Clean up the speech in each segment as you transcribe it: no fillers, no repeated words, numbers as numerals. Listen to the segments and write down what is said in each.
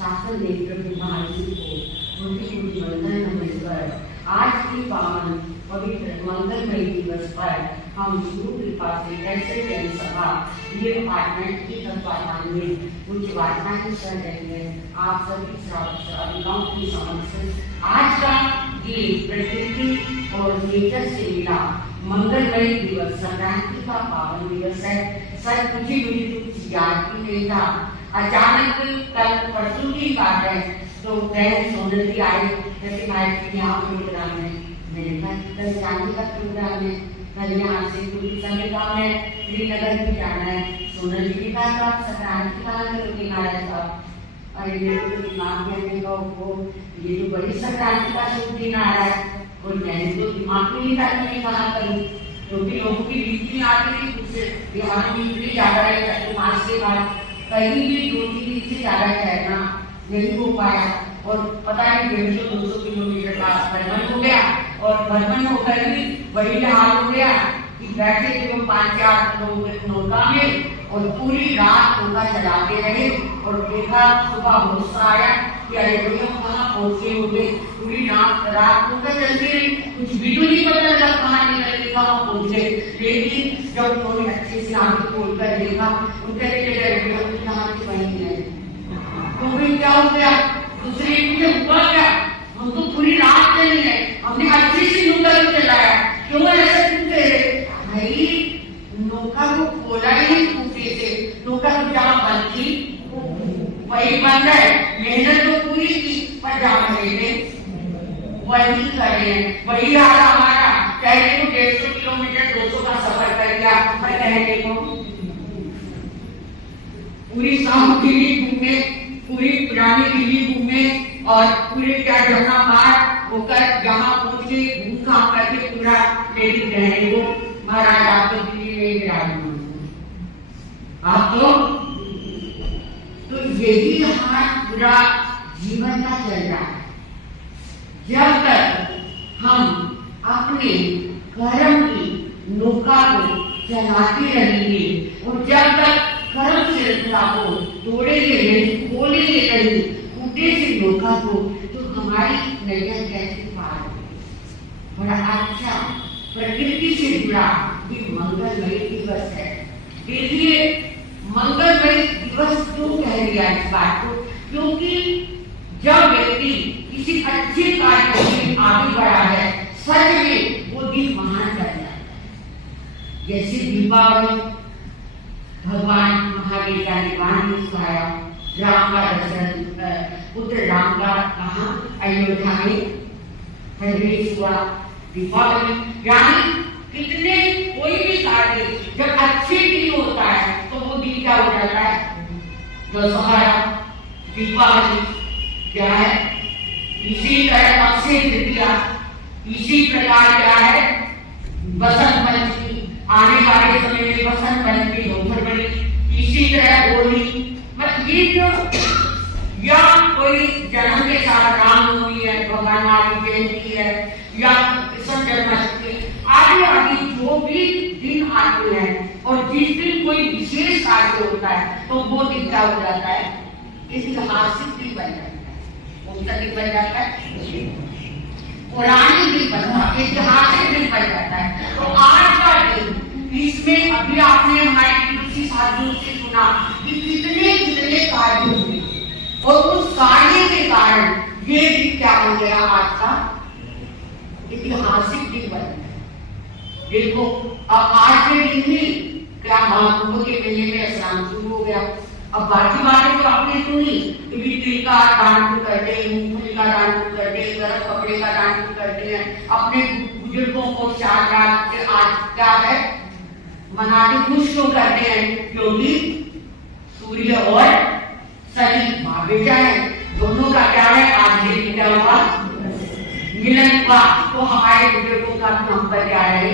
शासन नेत्र महाराज को उनकी वंदन नमस्कार। आज की पावन पवित्र मंगलमय दिवस पर हम गुरु कृपा से कैसे जन सभा ये अपार्टमेंट की तत्वाधान में कुछ वार्ताएं कर रहे हैं। आप सभी श्राविकाओं की समक्ष आज का ये प्रकृति और नेचर से मिला मंगलमय दिवस संक्रांति का पावन दिवस है। सर मुझे कुछ याद भी नहीं था। अचानक कल परसों की बात है तो बहन सोनल जी आए, जैसे भाई यहाँ प्रोग्राम है, मेरे पास कल चांदी का प्रोग्राम है, कल यहाँ से पूरी समय गाँव है, श्रीनगर भी जाना है। सोनल जी के पास आप संक्रांति कहाँ करोगे महाराज साहब? अरे मेरे को दिमाग में आने वो ये तो बड़ी संक्रांति का शुभ दिन आ रहा है और मैंने तो दिमाग में नहीं था कि मैं कहाँ करूँ, क्योंकि लोगों की रीति आती है कुछ बिहार में इतनी ज़्यादा है तो मास के बाद कहीं भी 2-3 दिन से ज़्यादा ठहरना नहीं हो पाया और पता है 150-200 किलोमीटर का भ्रमण हो गया और भ्रमण होकर भी वही हाल हो गया कि बैठे थे वो 5-4 लोग नौका में और पूरी रात नौका चलाते रहे और देखा सुबह होश आया कि अरे भैया कहाँ पहुँचे होंगे। पूरी रात नौका चलती रही, कुछ भी तो नहीं पता लगा कहाँ निकल के कहाँ पहुँचे। लेकिन जब उन्होंने अच्छे से आगे खोलकर देखा उनके कहाँ की बनी है तो भी क्या हो गया, दूसरे मुझे हुआ क्या, हम तो पूरी रात चली है, हमने अच्छी सी नौका को चलाया, क्यों ऐसा क्यों कह रहे भाई? नौका को खोला ही नहीं टूटे से, नौका तो जहाँ बंद थी वही बंद है। मेहनत तो पूरी की पर जा रहे थे वही करे हैं, वही हाल हमारा। कहने को 150 किलोमीटर 200 का सफर कर लिया, पर कहने को पूरी शाम दिल्ली घूमे, पूरी पुरानी दिल्ली घूमे, और पूरे क्या जमा मार होकर जहाँ पहुँचे घूम घाम करके पूरा मेरी बहन को महाराज आप तो दिल्ली में विराजमान आप तो यही हमारा पूरा जीवन का चल रहा है। जब तक हम अपने कर्म की नौका को चलाते रहेंगे और जब तक कर्म श्रृंखला को तोड़ेंगे नहीं, खोलेंगे नहीं उद्देश्य नौका को, तो हमारी नजर कैसे पार होगी। बड़ा अच्छा प्रकृति से जुड़ा ये मंगलमय दिवस है। देखिए मंगलमय दिवस क्यों कह दिया इस बात को, क्योंकि जब व्यक्ति किसी अच्छे कार्य में आगे बढ़ा है सच में वो दिन महान कर जाता है। जैसे दीपावली भगवान महावीर का निवान आया, राम का दर्शन पुत्र राम का कहा अयोध्या में प्रवेश हुआ। दीपावली यानी कितने कोई भी कार्य जब अच्छे दिन होता है तो वो दिन क्या हो जाता है, दशहरा दीपावली क्या है, इसी तरह अक्षय तृतीया, इसी प्रकार क्या है बसंत पंचमी, आने वाले समय में बसंत पंचमी हो फरवरी, इसी तरह होली, मतलब ये जो या कोई जन्म के साथ रामनवमी है, भगवान वाली जयंती है या कृष्ण जन्माष्टमी आदि आदि जो भी दिन आते हैं और जिस दिन कोई विशेष कार्य होता है तो वो दिन क्या हो जाता है, ऐतिहासिक दिन बन जाता है। कौन सा दिन बन जाता है, पुरानी दिन बनता है, ऐतिहासिक दिन बन जाता है। तो आज का दिन इसमें अभी आपने हमारे किसी साथियों से सुना कि कितने कितने कार्य हुए और उस कार्य के कारण ये दिन क्या हो गया, आज का ऐतिहासिक दिन बन गया। देखो अब आज के दिन ही क्या महाकुंभ के मेले में स्नान शुरू हो गया। अब बाकी बातें तो आपने सुनी कि तिल का दान करते हैं, मूंगफली का दान करते हैं, गर्म कपड़े का दान करते हैं, अपने बुजुर्गों को 4 रात के आज क्या है मनाते खुश क्यों करते हैं, क्योंकि सूर्य और शनि माँ बेटा है, दोनों का क्या है आज ये क्या हुआ मिलन हुआ। तो हमारे बुजुर्गों का भी हम पर क्या रहे,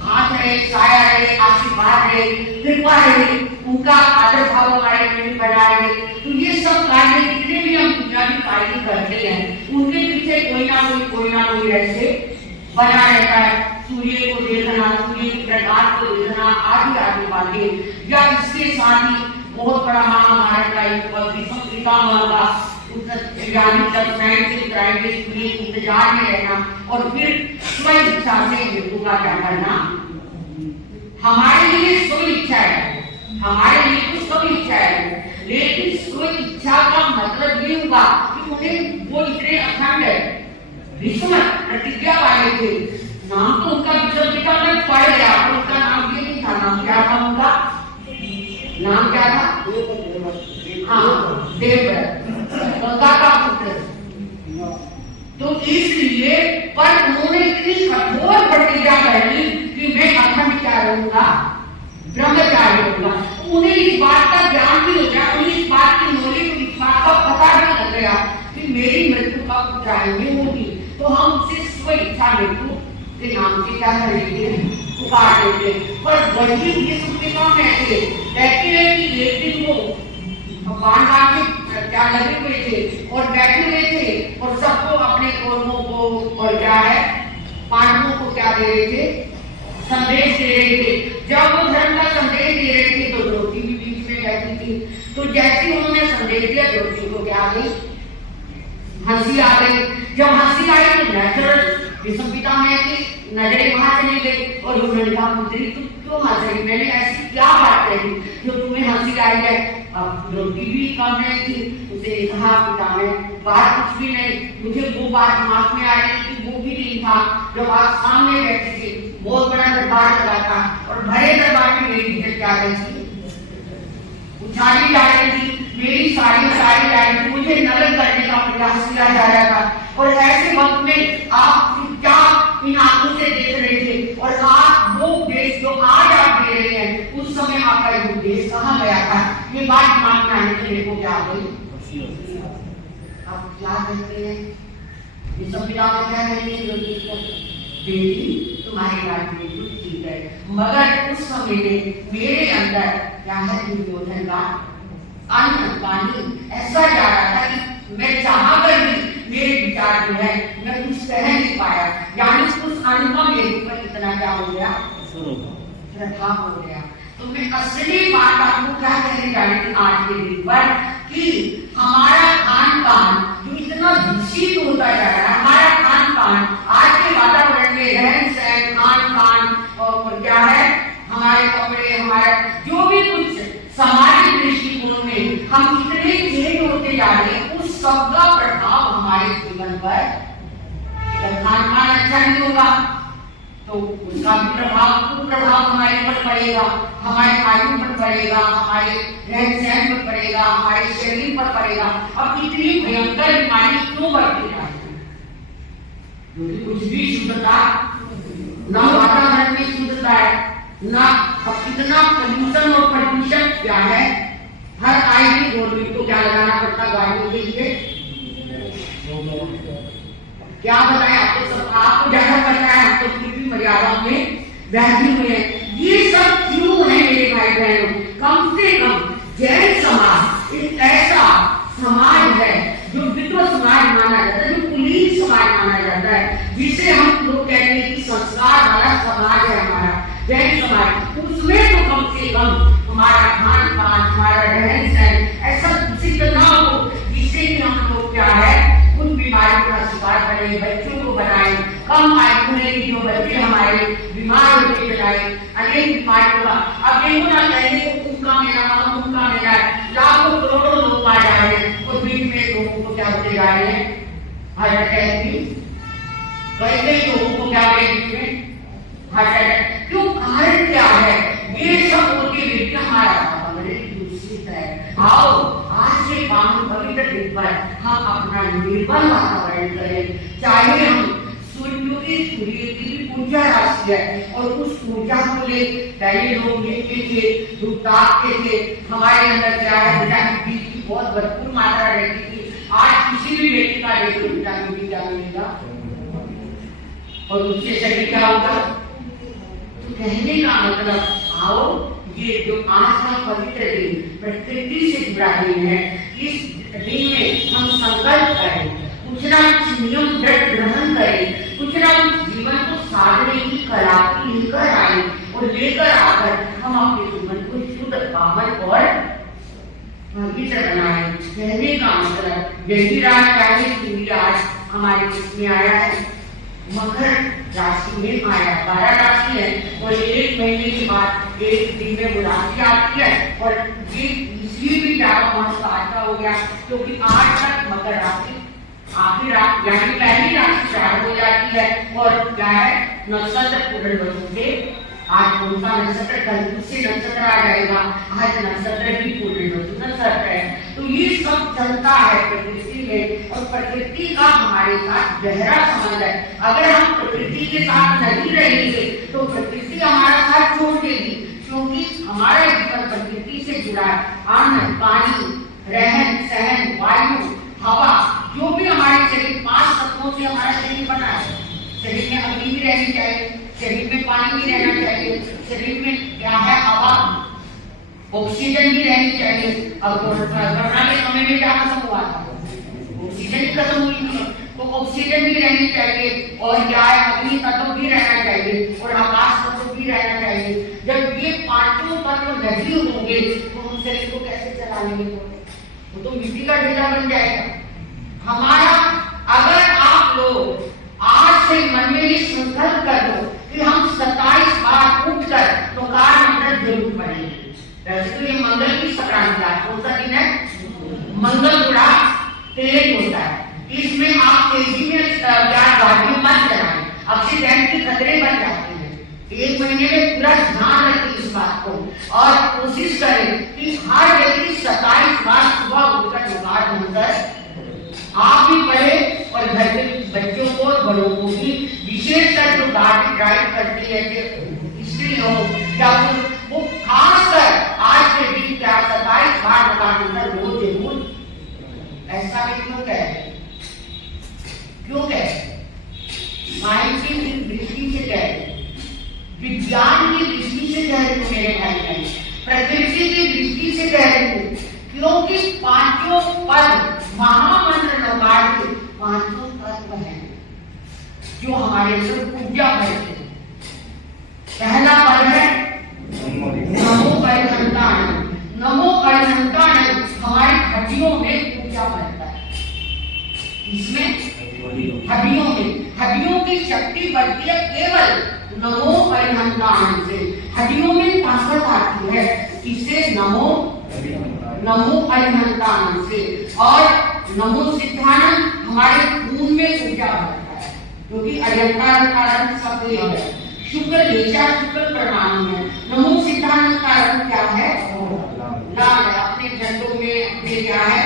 हाथ रहे, साया रहे, आशीर्वाद रहे, कृपा रहे, उनका आदर भाव हमारे मन में बना रहे। तो ये सब कार्य जितने भी हम दुनियावी कार्य करते हैं उनके पीछे कोई ना कोई रहस्य बना रहता है। सूर्य को देखना, सूर्य की प्रकाश को देखना आदि आदि बातें, या इसके साथ ही बहुत बड़ा महाभारत का एक भीष्म पितामह का इंतजार में रहना और फिर स्व इच्छा से मृत्यु का क्या करना। हमारे लिए स्व इच्छा है, हमारे लिए तो स्व इच्छा है, लेकिन स्व इच्छा का मतलब ये हुआ कि उन्हें वो इतने अखंड है भीष्म प्रतिज्ञा वाले थे। नाम तो उनका भीष्म पितामह पड़ गया, उनका नाम ये नहीं था, नाम क्या था उनका, नाम क्या था, हाँ देवव्रत, गंगा का पुत्र। तो इसलिए पर उन्होंने इतनी कठोर प्रतिज्ञा कर ली कि मैं अखंड क्या रहूंगा, ब्रह्मचारी रहूंगा। उन्हें इस बात का ज्ञान भी हो गया, उन्हें इस बात की नॉलेज, इस बात का पता भी लग गया कि मेरी मृत्यु कब जाएंगे होगी। तो हम उसे स्व इच्छा मृत्यु के नाम से क्या कर लेते हैं, पुकार लेते हैं। पर वही ये सुनते काम ऐसे कहते हैं कि एक दिन वो भगवान राम के क्या लगे हुए थे और बैठे हुए थे और सबको अपने कौरवों को और क्या है पांडवों को क्या दे रहे थे, संदेश दे रहे थे। जब वो धर्म का संदेश दे रहे थे तो द्रौपदी भी बीच में बैठी थी। तो जैसे उन्होंने संदेश दिया द्रौपदी को क्या आ गई, हंसी आ गई। जब हंसी आई तो नेचुरल भीष्म पितामह की नजरें वहां चली गई और उन्होंने कहा पुत्री तुम क्यों हंस रही, मैंने ऐसी क्या बात कही जो तुम्हें हंसी आई है। अब द्रौपदी भी कम रही थी, उसे कहा पितामह बात कुछ भी नहीं, मुझे वो बात दिमाग में आ रही थी वो भी नहीं था जब आप सामने बैठी थी, बहुत बड़ा दरबार लगा था और भरे दरबार में मेरी इज्जत क्या रही थी, उछाली जा रही थी, मेरी सारी सारी जा रही थी, मुझे नरक करने का प्रयास किया जा रहा था। और ऐसे वक्त में आप क्या इन आंखों से देख रहे थे और आप वो उपदेश जो आज आप दे रहे हैं उस समय आपका ये उपदेश कहाँ गया था, ये बात दिमाग में आने से मेरे को क्या गई। क्या कहते हैं, ये सब पिता को क्या कहेंगे, बेटी तुम्हारी बात बिल्कुल ठीक है, मगर उस समय में मेरे अंदर क्या है, दुर्योधन का अन्न पानी ऐसा जा रहा था कि मैं चाहा कर भी मेरे विचार जो है मैं कुछ कह नहीं पाया, यानी उस अन्न का मेरे ऊपर इतना क्या हो गया, प्रभाव हो गया। तो मैं असली बात आपको क्या कहने जा रही थी आज के दिन पर, कि हमारा खान पान जो इतना दूषित होता जा रहा है, हमारा खान पान आज के वातावरण में रहन सहन खान पान और क्या है, हमारे कपड़े, हमारा जो भी कुछ सामाजिक दृष्टिकोण में हम इतने चेंज होते जा रहे हैं, उस सब का प्रभाव हमारे जीवन पर, खान पान अच्छा नहीं होगा तो उसका भी प्रभाव हमारे पर पड़ेगा, हमारे आयु पर पड़ेगा, हमारे रहन सहन पर पड़ेगा, हमारे शरीर पर पड़ेगा। अब इतनी भयंकर बीमारी क्यों बढ़ती जा रही है, क्योंकि कुछ भी शुद्धता ना वातावरण में शुद्धता है ना, अब कितना प्रदूषण और प्रदूषण क्या है, हर आए दिन गवर्नमेंट को क्या लगाना पड़ता गाड़ियों के लिए, क्या बताएं आपको, सब आपको ज्यादा पता है, हम तो फिर भी मर्यादा में बैठे हुए हैं। ये सब क्यों है मेरे भाई बहनों, कम से कम जैन समाज एक ऐसा समाज है जो विद्वत समाज माना जाता है, जो कुलीन समाज माना जाता है, जिसे हम लोग कहते हैं कि संस्कार वाला समाज है हमारा जैन समाज, उसमें तो कम से कम हमारा खान पान, हमारा रहन सहन ऐसा दूषित ना हो जिससे कि हम लोग क्या है उन बीमारियों का शिकार करें, बच्चों को बनाए, कम आयु में जो बच्चे हमारे बीमार होते चलाए, अनेक बीमारियों का, अब देखो ना कहने को उनका मेरा लाखों करोड़ों लोग आ जा रहे हैं, और बीच में लोगों को क्या होते जा रहे हैं, हार्ट अटैक भी, कई लोगों को क्या बीच में हार्ट अटैक, क्यों, कारण क्या है, ये सब होते हुए हमारा वातावरण दूषित है। आओ आज के पावन पवित्र दिन पर हम अपना निर्मल वातावरण करें, चाहे हम सूर्य की ऊर्जा राशि है, और उस ऊर्जा को ले पहले लोग लेते थे, धूप तापते थे, हमारे अंदर क्या है विटामिन डी की बहुत भरपूर मात्रा रहती थी, आज किसी भी व्यक्ति का देखो विटामिन डी क्या मिलेगा, और उससे शरीर क्या होगा। तो कहने का मतलब, आओ ये जो आज का पवित्र दिन प्रकृति से जुड़ा दिन है, इस दिन में हम संकल्प करें, कुछ ना कुछ नियम ग्रहण करें, कुछ ना कुछ जीवन को साधने की कला को लेकर आए, और लेकर आकर हम अपने जीवन को शुद्ध पावन और पवित्र बनाए। कहने का मतलब यही राज आज हमारे देश में आया है, मकर राशि में आया, 12 राशि है, और एक महीने के बाद एक दिन में बुरासी आती है, और ये इसी भी 11 मास का आता हो गया, क्योंकि आज तक मकर राशि आखिर यानी पहली राशि स्टार्ट हो जाती है, और क्या है नक्षत्र पूर्णवती से, आज कौन सा नक्षत्र, कल दूसरे नक्षत्र आ जाएगा, आज नक्षत्र भी पूर्णवती नक्षत्र है। तो ये सब चलता है प्रकृति में, और प्रकृति का हमारे साथ गहरा संबंध है। अगर हम प्रकृति के साथ नहीं रहेंगे तो प्रकृति हमारा साथ छोड़ देगी, क्योंकि हमारा जीवन प्रकृति से जुड़ा है। अन्न पानी रहन सहन वायु हवा, जो भी हमारे शरीर 5 तत्वों से हमारा शरीर बना है। शरीर में अग्नि भी रहनी चाहिए, शरीर में पानी भी रहना चाहिए, शरीर में क्या है हवा ऑक्सीजन भी रहनी चाहिए। अब कोरोना के समय में क्या खत्म हुआ था, ऑक्सीजन खत्म हुई थी, तो ऑक्सीजन भी रहनी चाहिए, और क्या है अग्नि तत्व भी रहना चाहिए, और आकाश तत्व भी रहना चाहिए। जब ये पांचों तत्व नहीं होंगे तो हम शरीर को कैसे चला लेंगे, वो तो मिट्टी का ढेला बन जाएगा हमारा। अगर आप लोग आज से मन में ये संकल्प कर लो कि हम 27 बार उठकर प्रकार मंत्र जरूर पढ़ेंगे। वैसे तो ये मंगल की संक्रांति है, कौन सा दिन है, मंगल थोड़ा तेज होता है, इसमें आप तेजी में गाड़ी मत चलाएं, एक्सीडेंट के खतरे बन जाते हैं। 1 महीने में पूरा ध्यान रखें इस बात को, और कोशिश करें कि हर व्यक्ति 27 बार सुबह उठकर प्रकार मंत्र आप भी पढ़े, और घर के बच्चों को और बड़ों को भी, विशेषकर जो गाड़ी ड्राइव करती है स्त्री हो या वो खासकर आज के दिन क्या 27 बार प्रकार मंत्र रोज जरूर। ऐसा भी क्यों कह साइंटिफिक दृष्टि से कह रहे, विज्ञान की दृष्टि से कह रही हूँ मेरे भाई बहन, प्रकृति की दृष्टि से कह रही हूँ, क्योंकि पांचों पद महामंत्र नवाड़ के पांचों तत्व हैं जो हमारे अंदर ऊर्जा भरते हैं। पहला पद है नमो परिहंतानंद। नमो परिहंतानंद हमारी हड्डियों में ऊर्जा भरता है। इसमें हड्डियों की शक्ति बढ़ती है केवल नमो परिहंतानंद से। हड्डियों में ताकत आती है किससे? नमो परिहंतानंद से। और नमो सिद्धानंद हमारे खून में ऊर्जा भरता है, क्योंकि अयंकार का रंग सफेद है, शुक्र लेशा शुक्र प्रणाम है। नमो सिद्धानंद का रंग क्या है? लाल है। अपने झंडों में अपने क्या है?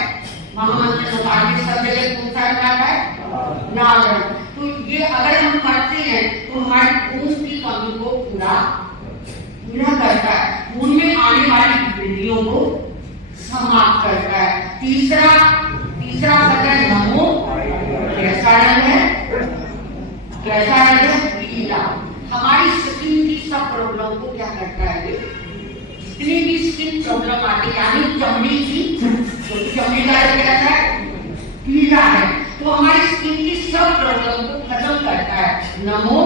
महामंत्र में सब जगह कौन सा रंग है? लाल रंग। तो ये अगर हम करते हैं तो हमारी खून की कमी को पूरा करता है, खून में आने वाली बीमारियों को समाप्त करता है। तीसरा पद है नमो। कैसा रंग है? पीला। हमारी स्किन की सब प्रॉब्लम को क्या करता है? जितनी भी स्किन प्रॉब्लम आती है, यानी चमड़ी की, तो चमड़ी का रंग कैसा है? पीला है। तो हमारी स्किन की सब प्रॉब्लम को खत्म करता है। नमो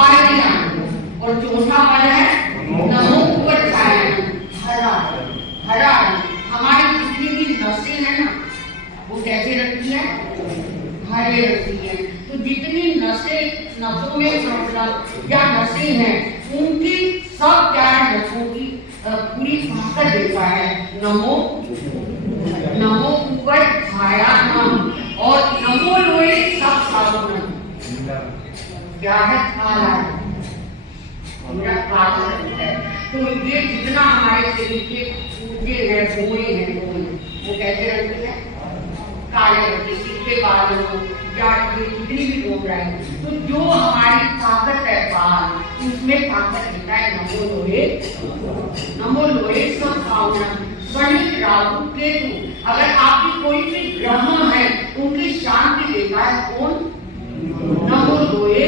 आर्यान। और चौथा पद है नमो उपच्छायन। हरा। हमारी जितनी भी नसें हैं ना, वो कैसे रखती है? हरे रखती है। तो जितनी नसों में प्रॉब्लम या नसें हैं, उनकी सब क्या है? नसों की पूरी ताकत देता है। नमो ऊपर छाया नाम। और नमो लोए सब साधन क्या है? काला है, पूरा काला है। तो ये जितना हमारे शरीर के ऊर्जे हैं, वो कैसे रहते हैं? काले रहते। सिक्के बाल या जितनी भी रोग रहे, तो जो हमारी ताकत है बाल, उसमें ताकत देता है नमो लोए सब साधन। शनि राहु केतु, अगर आपकी कोई भी ग्रह है उनकी शांति देता है कौन? नमो लोए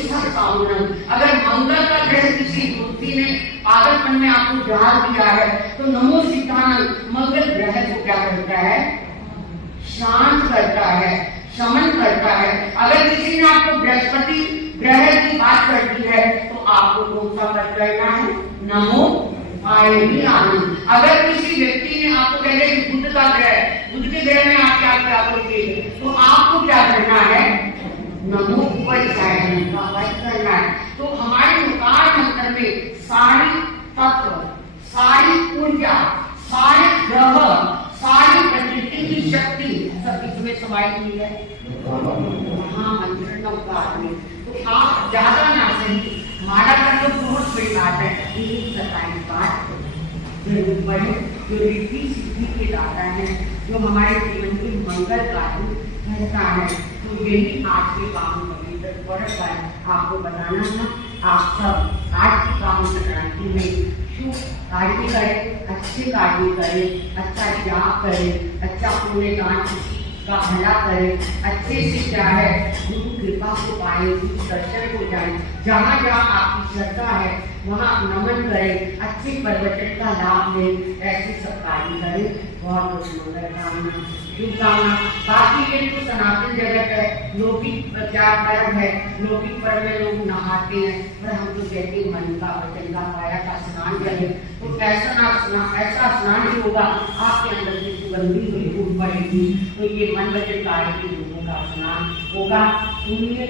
सब साधन। अगर मंगल का ग्रह किसी व्यक्ति ने पागलपन में आपको डाल दिया है, तो नमो सिद्धानंद मंगल ग्रह को क्या करता है? शांत करता है, शमन करता है। अगर किसी ने आपको बृहस्पति ग्रह की बात कर दी है, तो आपको कौन सा पद करना है? नमो आनंद। अगर किसी व्यक्ति ने आपको कहे कि बुध के ग्रह में आप क्या करोगे, तो आपको क्या करना है? नमो उपच्छायन का पद करना है। तो हमारे मुकार मंत्र में सारी तत्व, सारी ऊर्जा, सारे ग्रह, सारी प्रकृति की शक्ति सब इसमें समाई हुई है महामंत्र नवकार में। तो आप ज्यादा ना सही, हमारा तो बहुत बड़ी बात है, जो रिद्धि सिद्धि के दाता है, जो हमारे जीवन की मंगल कार्य करता है। तो यही आज के काम पवित्र पर्व पर आपको बताना था। आप सब आज की काम संक्रांति में शुभ कार्य करें, अच्छे कार्य करें, अच्छा जाप करें, अच्छा पुण्य दान का भला करें, अच्छे से क्या है गुरु कृपा को पाए, गुरु दर्शन को जाए। जहाँ जहाँ आपकी श्रद्धा है वहाँ नमन करें, अच्छे प्रवचन का लाभ लें, ऐसे सब कार्य करें। बहुत मंगल कामना, शुभकामना। बाकी ये तो सनातन जगत है, लौकिक प्रचार पर्व है, लौकिक पर्व में लोग नहाते हैं, पर हम तो कहते हैं मन का वचन का काया का स्नान करें। तो ऐसा स्नान ही होगा, आपके अंदर से सुगंधी हुई फूट पड़ेगी, तो ये मन वचन कार्य के लोगों का स्नान होगा। सुनिए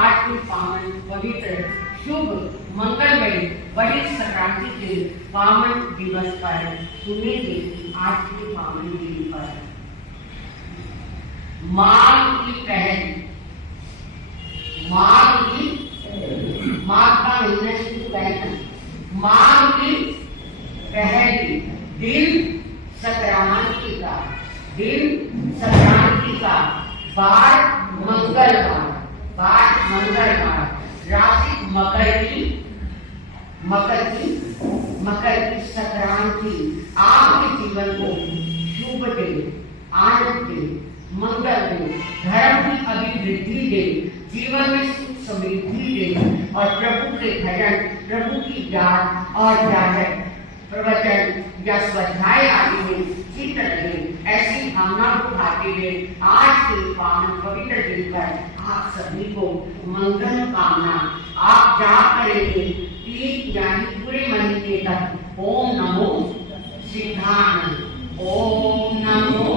आज की पावन पवित्र शुभ मंगलमय बड़ी संक्रांति के पावन दिवस पर सुनिए आज के पावन दिन पर माघ की पहली, माघ का महीना शुरू है, माघ की पहली दिन संक्रांति का बार मंगलवार, राशि मकर की संक्रांति आपके जीवन को शुभ दे, आनंद दे, मंगल दे, धर्म की अभिवृद्धि दे, जीवन में सुख समृद्धि दे और प्रभु के भजन, प्रभु की ज्ञान और जागरण, प्रवचन या स्वाध्याय आदि में चित्त रहे। ऐसी भावना को भाते हुए आज के पावन पवित्र दिन पर आप सभी को मंगल कामना। आप जाप करेंगे 3 यानी पूरे महीने तक ओम नमो सिद्धानंद, ओम नमो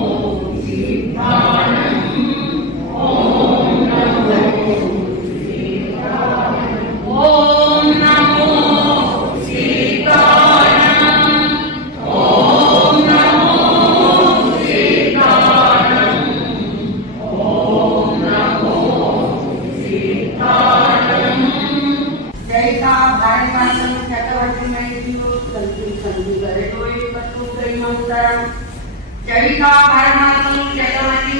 सिद्धानंद, ओम नमो सिद्धानंद, ओम नमो चरिता भारनाथम जगवती मैथिलो संति संति करेलो एक वस्तु के मनुतर चरिता भारनाथम जगवती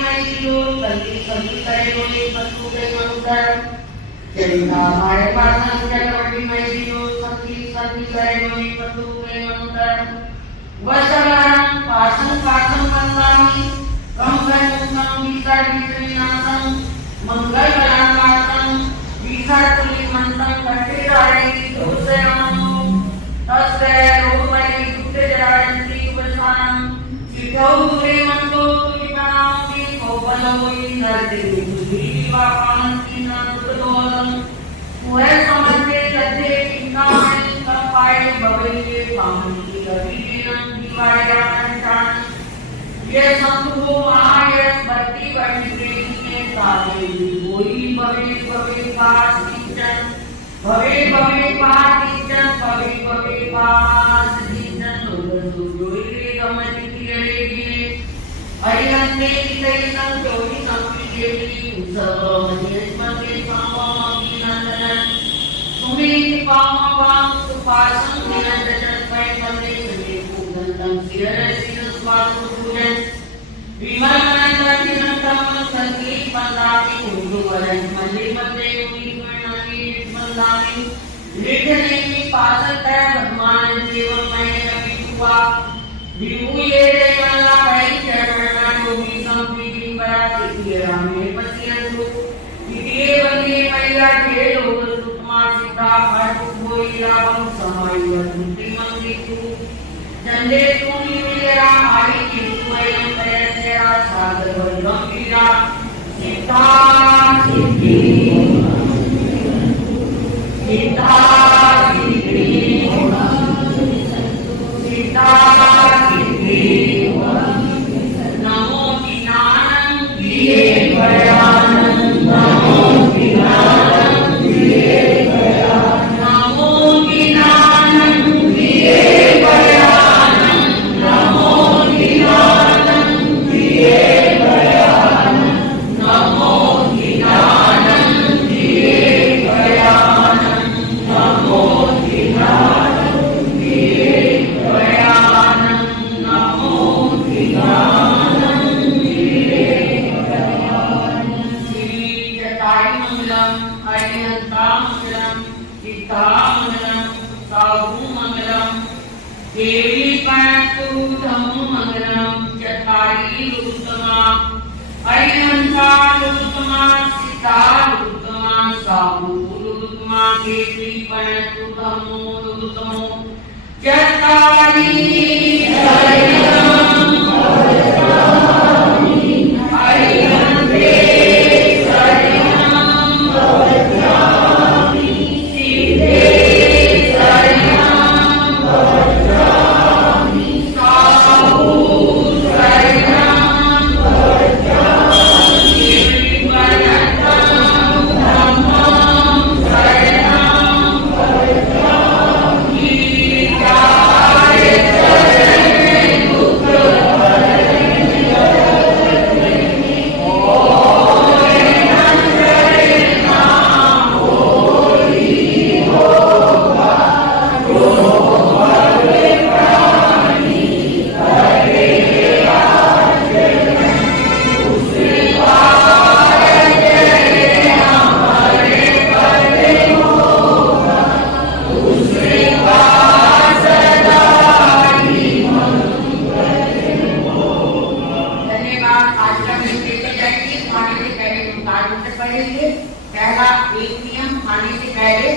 मैथिलो संति संति करेलो एक वस्तु के मनुतर वसवरम पासं पासं वंदामि कंकणमुखं विसर्जितविनाशं मंगलकलाकाशं विसर्जितमन्तं कंठे धारयति दोषयामो तस्य रोगमयि दुःखजरायन्ति उपशानं सिद्धौरे मन्तो तुलिकांति कोपलोई नरते विवा पांति नन्दोदं मुहे समर्थे लज्जे किन्नामि कपाय भवैये पांति अभिदिनं दिवायानं ये संतो आयस भक्ति पंडिते ने सारे कोई भवे भवे पास किचन भवे भवे पास किचन भवे भवे पास किचन लोगो जोई गमति किरेगी अरिहंते कितैनं जोई संपिदेवी उत्सव मध्यस्मते साममि नंदन सुमेति पामवां सुपासं निरंजन पैपंदे समे पूजन्तं शिरसि स्वातु पूजन विमलनंदनं संगीत मंदामि उर्दुवरन मल्ले मल्ले उन्नीसवनानी मंदामि लेखने की पासत है भगवान देव मैं अभिपुआ विभुये देवला भाई चरणा जोगी संपीति पराति रामे पतियंतु इतिये बंदे मैया के लोग सुतमा सीता हर कोई रावण समाय वंति मंदितु जंदे तुमी मेरा आदि की स्वयं तेरा सागर गंभीरा सीता सिद्धि सीता सिद्धि सीता सिद्धि नमो दिनानं किए भयानंद नमो दिनानं किए भयानंद नमो दिनानं किए देवी पातु धम्म मंगलम चतारी उत्तमा अरिहंता उत्तमा सीता उत्तमा साहू उत्तमा देवी पातु धम्मो उत्तमो चतारी एक नियम खाने से पहले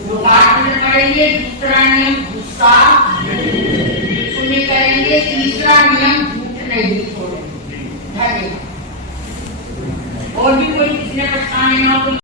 2 बार नजर पड़ेंगे, दूसरा नियम गुस्सा बिल्कुल नहीं करेंगे, तीसरा नियम झूठ नहीं छोड़ेंगे। धन्यवाद। और भी कोई किसी ने परेशानी ना हो तो